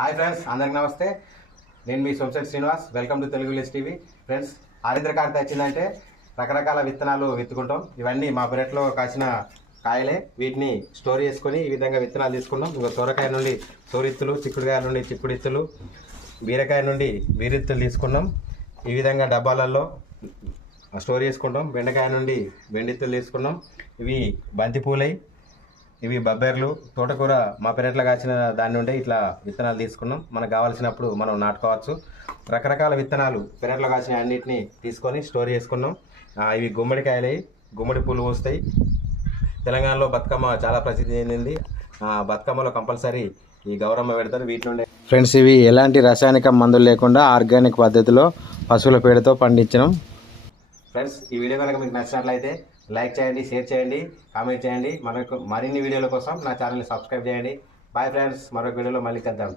Hi friends, అందరికి నమస్తే. నేను మీ Somasetty Srinivas. Welcome to Telugu village TV. Friends, ఆరిద్ర కార్త వచ్చిందంటే రకరకాల విత్తనాలు విత్తుకుంటాం. ఇవన్నీ మా పెరట్లో కాసిన కాయలే. వీటిని స్టోర్ చేసుకొని ఈ విధంగా విత్తనాలు తీసుకున్నాం. ఇంకా సొరకాయ నుండి సోరిత్తులు, చిక్కుడుకాయ నుండి చిక్కుడిత్తులు, బీరకాయ నుండి బీరిత్తులు తీసుకున్నాం. ఈ విధంగా డబ్బాలలో స్టోర్ చేసుకుంటాం. బెండకాయ నుండి బెండిత్తులు తీసుకున్నాం. ఇవి బంతిపూలై, ఇవి బబ్బెర్లు. తోటకూర మా పెరట్లో కాసిన దాని నుండి ఇట్లా విత్తనాలు తీసుకున్నాం. మనకు కావాల్సినప్పుడు మనం నాటుకోవచ్చు. రకరకాల విత్తనాలు పెరట్లో కాసిన అన్నిటిని తీసుకొని స్టోర్ చేసుకున్నాం. ఇవి గుమ్మడికాయలై, గుమ్మడి పూలు వస్తాయి. తెలంగాణలో బతుకమ్మ చాలా ప్రసిద్ధి చెందింది. బతుకమ్మలో కంపల్సరీ ఈ గౌరమ్మ పెడతారు. వీటి నుండి ఫ్రెండ్స్, ఇవి ఎలాంటి రసాయనిక మందులు లేకుండా ఆర్గానిక్ పద్ధతిలో పశువుల పేడతో పండించడం. ఫ్రెండ్స్, ఈ వీడియో కనుక మీకు నచ్చినట్లయితే లైక్ చేయండి, షేర్ చేయండి, కామెంట్ చేయండి. మనకు మరిన్ని వీడియోల కోసం నా ఛానల్ని సబ్స్క్రైబ్ చేయండి. బాయ్ ఫ్రెండ్స్, మరొక వీడియోలో మళ్ళీ కలుద్దాం.